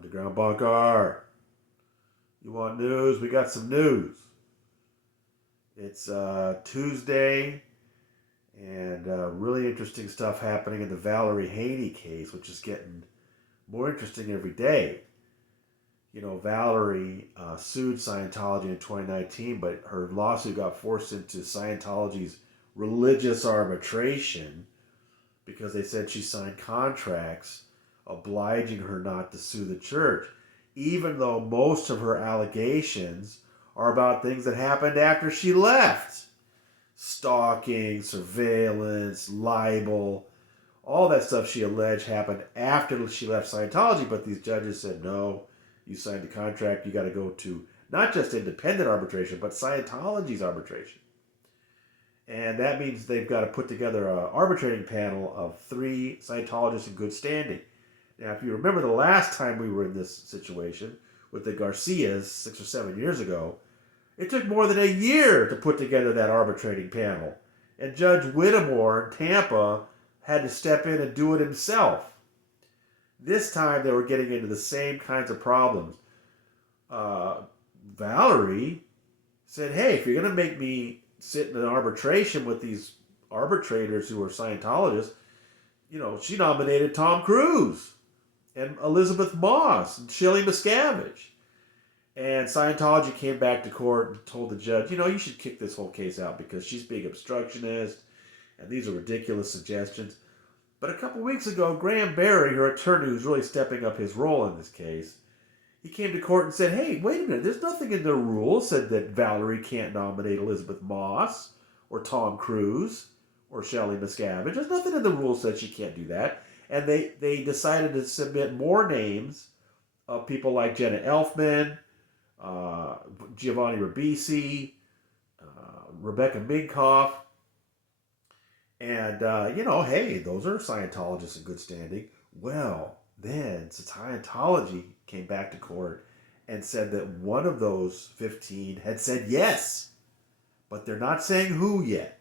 Underground Bunker. You want news? We got some news. It's Tuesday, and really interesting stuff happening in the Valerie Haney case, which is getting more interesting every day. You know, Valerie sued Scientology in 2019, but her lawsuit got forced into Scientology's religious arbitration because they said she signed contracts obliging her not to sue the church, even though most of her allegations are about things that happened after she left. Stalking, surveillance, libel, all that stuff she alleged happened after she left Scientology, but these judges said, no, you signed a contract, you got to go to not just independent arbitration, but Scientology's arbitration. And that means they've got to put together an arbitrating panel of 3 Scientologists in good standing. Now, if you remember the last time we were in this situation with the Garcias 6 or 7 years ago, it took more than a year to put together that arbitrating panel. And Judge Whittemore in Tampa had to step in and do it himself. This time they were getting into the same kinds of problems. Valerie said, hey, if you're going to make me sit in an arbitration with these arbitrators who are Scientologists, you know, she nominated Tom Cruise and Elizabeth Moss and Shelley Miscavige. And Scientology came back to court and told the judge, you know, you should kick this whole case out because she's being obstructionist and these are ridiculous suggestions. But a couple weeks ago, Graham Barry, her attorney who's really stepping up his role in this case, he came to court and said, hey, wait a minute, there's nothing in the rules said that Valerie can't nominate Elizabeth Moss or Tom Cruise or Shelley Miscavige. There's nothing in the rules that she can't do that. And they decided to submit more names of people like Jenna Elfman, Giovanni Ribisi, Rebecca Minkoff. And, you know, hey, those are Scientologists in good standing. Well, then Scientology came back to court and said that one of those 15 had said yes, but they're not saying who yet.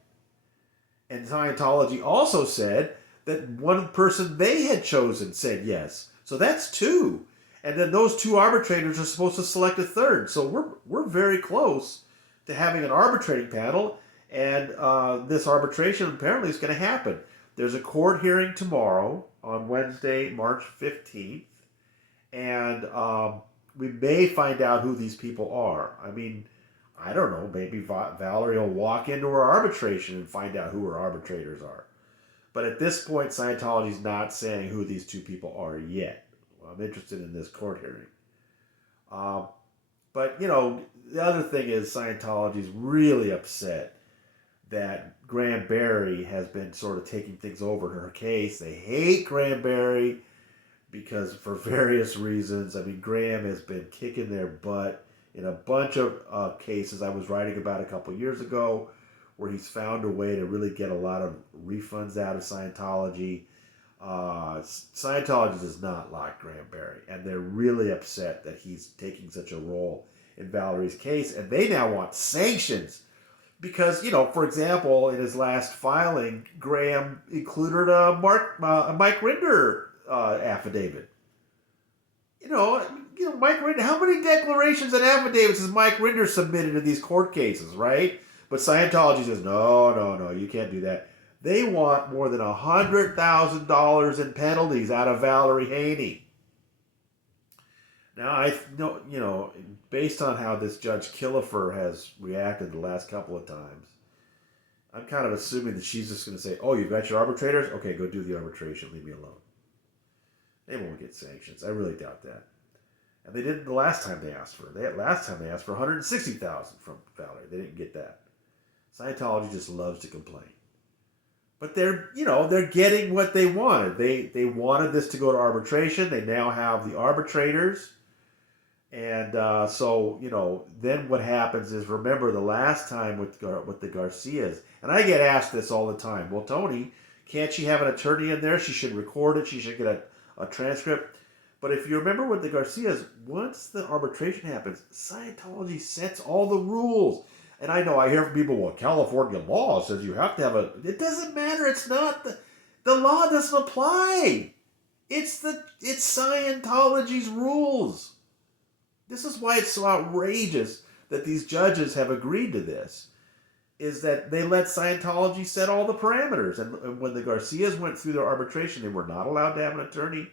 And Scientology also said that one person they had chosen said yes. So that's 2. And then those 2 arbitrators are supposed to select a third. So we're very close to having an arbitrating panel, and this arbitration apparently is going to happen. There's a court hearing tomorrow on Wednesday, March 15th, and we may find out who these people are. I mean, I don't know, maybe Valerie will walk into her arbitration and find out who her arbitrators are. But at this point, Scientology's not saying who these 2 people are yet. Well, I'm interested in this court hearing. But, you know, the other thing is Scientology's really upset that Graham Barry has been sort of taking things over in her case. They hate Graham Barry because for various reasons. I mean, Graham has been kicking their butt in a bunch of cases I was writing about a couple years ago, where he's found a way to really get a lot of refunds out of Scientology. Scientology does not like Graham Barry, and they're really upset that he's taking such a role in Valerie's case, and they now want sanctions. Because, you know, for example, in his last filing, Graham included a Mike Rinder affidavit. You know, Mike Rinder, how many declarations and affidavits has Mike Rinder submitted in these court cases, right? But Scientology says, no, you can't do that. They want more than $100,000 in penalties out of Valerie Haney. Now, I know, you know, based on how this Judge Killefer has reacted the last couple of times, I'm kind of assuming that she's just going to say, oh, you've got your arbitrators? Okay, go do the arbitration. Leave me alone. They won't get sanctions. I really doubt that. And they didn't the last time they asked for it. Last time they asked for $160,000 from Valerie. They didn't get that. Scientology just loves to complain. But they're getting what they wanted. They wanted this to go to arbitration. They now have the arbitrators. And so, you know, then what happens is, remember the last time with the Garcias, and I get asked this all the time, well, Tony, can't she have an attorney in there? She should record it. She should get a transcript. But if you remember with the Garcias, once the arbitration happens, Scientology sets all the rules. And I know I hear from people, well, California law says you have to have it doesn't matter. It's not, the law doesn't apply. It's Scientology's rules. This is why it's so outrageous that these judges have agreed to this. Is that they let Scientology set all the parameters. And when the Garcias went through their arbitration, they were not allowed to have an attorney.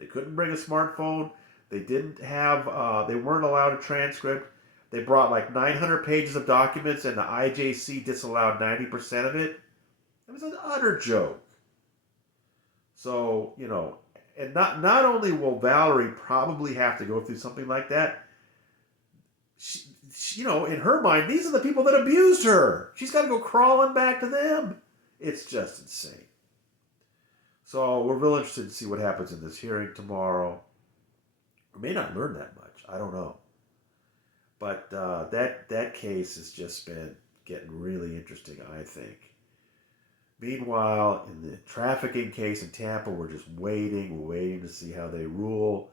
They couldn't bring a smartphone. They didn't have. They weren't allowed a transcript. They brought like 900 pages of documents, and the IJC disallowed 90% of it. It was an utter joke. So and not only will Valerie probably have to go through something like that. In her mind, these are the people that abused her. She's got to go crawling back to them. It's just insane. So we're real interested to see what happens in this hearing tomorrow. We may not learn that much. I don't know. But that case has just been getting really interesting, I think. Meanwhile, in the trafficking case in Tampa, we're just waiting. We're waiting to see how they rule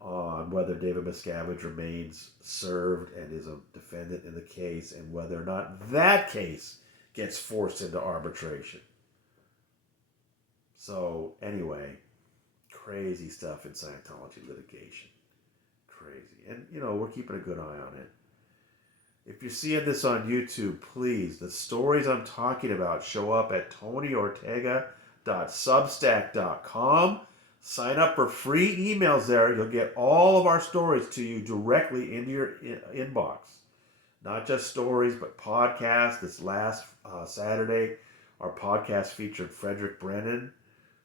on whether David Miscavige remains served and is a defendant in the case, and whether or not that case gets forced into arbitration. So, anyway, crazy stuff in Scientology litigation. Crazy. And, we're keeping a good eye on it. If you're seeing this on YouTube, please, the stories I'm talking about show up at TonyOrtega.substack.com. Sign up for free emails there. You'll get all of our stories to you directly into your inbox. Not just stories, but podcasts. This last Saturday, our podcast featured Frederick Brennan,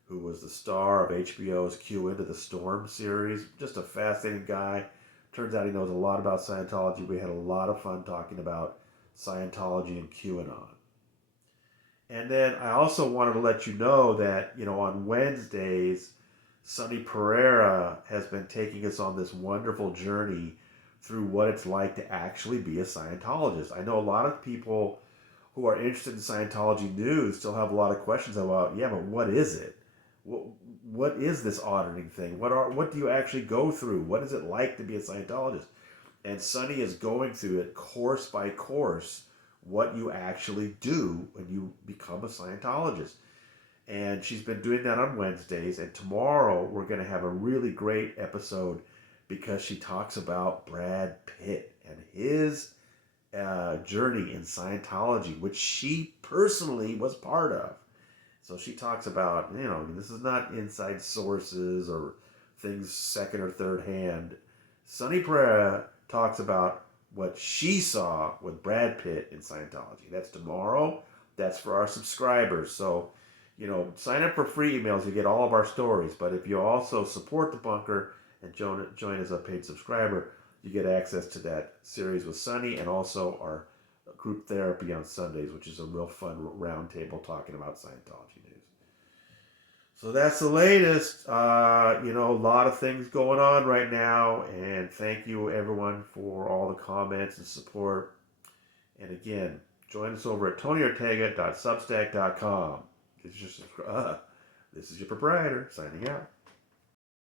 who was the star of HBO's Q Into the Storm series. Just a fascinating guy. Turns out he knows a lot about Scientology. We had a lot of fun talking about Scientology and QAnon. And then I also wanted to let you know that, on Wednesdays, Sonny Pereira has been taking us on this wonderful journey through what it's like to actually be a Scientologist. I know a lot of people who are interested in Scientology news still have a lot of questions about, but what is it? What is this auditing thing? What do you actually go through? What is it like to be a Scientologist? And Sonny is going through it course by course, what you actually do when you become a Scientologist. And she's been doing that on Wednesdays. And tomorrow we're going to have a really great episode because she talks about Brad Pitt and his journey in Scientology, which she personally was part of. So she talks about, this is not inside sources or things second or third hand. Sonny Pereira talks about what she saw with Brad Pitt in Scientology. That's tomorrow. That's for our subscribers. So, sign up for free emails. You get all of our stories. But if you also support The Bunker and join as a paid subscriber, you get access to that series with Sonny and also our group therapy on Sundays, which is a real fun roundtable talking about Scientology news. So that's the latest. A lot of things going on right now. And thank you, everyone, for all the comments and support. And again, join us over at TonyOrtega.substack.com. This is your proprietor signing out.